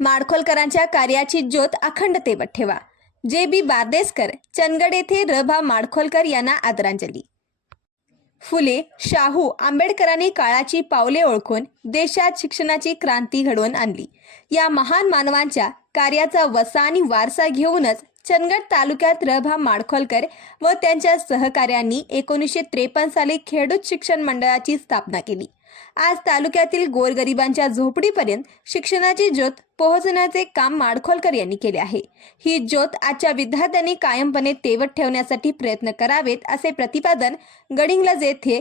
माडखोलकरांच्या कार्याची ज्योत अखंडतेवर ठेवा. जे बी बारदेसकर चंदगड येथे रभा माडखोलकर यांना आदरांजली. फुले शाहू आंबेडकरांनी काळाची पावले ओळखून देशात शिक्षणाची क्रांती घडवून आणली. या महान मानवांच्या कार्याचा वसा आणि वारसा घेऊनच चंदगड तालुक्यात रभा माडखोलकर व त्यांच्या सहकाऱ्यांनी एकोणीसशे त्रेपन्न साली खेडूत शिक्षण मंडळाची स्थापना केली. आज तालुक्यातील गोरगरिबांच्या झोपडीपर्यंत शिक्षणाची ज्योत पोहोचण्याचे काम माडखोलकर यांनी केले आहे. ही ज्योत आजच्या विद्यार्थ्यांनी कायमपणे तेवत ठेवण्यासाठी प्रयत्न करावेत असे प्रतिपादन गडिंगला येथे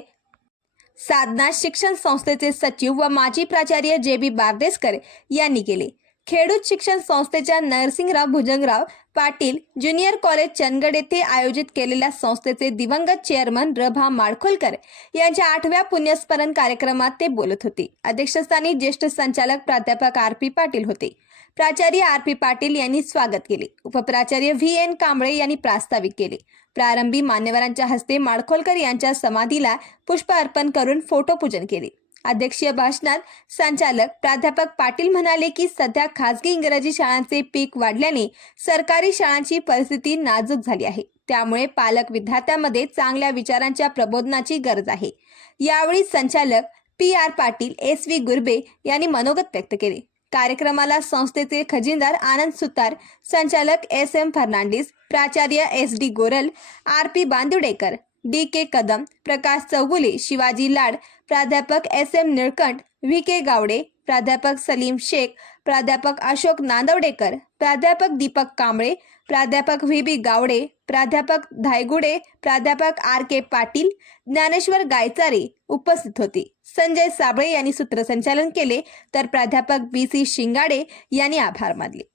साधना शिक्षण संस्थेचे सचिव व माजी प्राचार्य जे बी बारदेसकर यांनी केले. खेडूत शिक्षण संस्थेच्या नरसिंगराव भुजंगराव पाटील ज्युनियर कॉलेज चंदगड येथे आयोजित केलेल्या संस्थेचे दिवंगत चेअरमन रभा माडखोलकर यांच्या आठव्या पुण्यस्मरण कार्यक्रमात ते बोलत होते. अध्यक्षस्थानी ज्येष्ठ संचालक प्राध्यापक आर पी पाटील होते. प्राचार्य आर पी पाटील यांनी स्वागत केले. उपप्राचार्य व्ही एन कांबळे यांनी प्रास्ताविक केले. प्रारंभी मान्यवरांच्या हस्ते माडखोलकर यांच्या समाधीला पुष्प अर्पण करून फोटोपूजन केले. अध्यक्षीय भाषणात संचालक प्राध्यापक पाटील म्हणाले की सध्या खासगी इंग्रजी शाळांचे पीक वाढल्याने सरकारी शाळांची परिस्थिती नाजूक झाली आहे. त्यामुळे पालक विद्यार्थ्यांमध्ये चांगल्या विचारांच्या प्रबोधनाची गरज आहे. यावेळी संचालक P R Patil S V Gurbe यांनी मनोगत व्यक्त केले. कार्यक्रमाला संस्थेचे खजिनदार आनंद सुतार संचालक एस एम फर्नांडिस प्राचार्य S D Goral R P Bandudekar D K Kadam Prakash Chougule Shivaji Lad प्राध्यापक S M Nilkanth V K Gawade प्राध्यापक सलीम शेख प्राध्यापक अशोक नांदवडेकर प्राध्यापक दीपक कांबळे प्राध्यापक व्ही बी गावडे प्राध्यापक धायगुडे प्राध्यापक आर के पाटील ज्ञानेश्वर गायचारे उपस्थित होते. संजय साबळे यांनी सूत्रसंचालन केले तर प्राध्यापक बी सी शिंगाडे यांनी आभार मानले.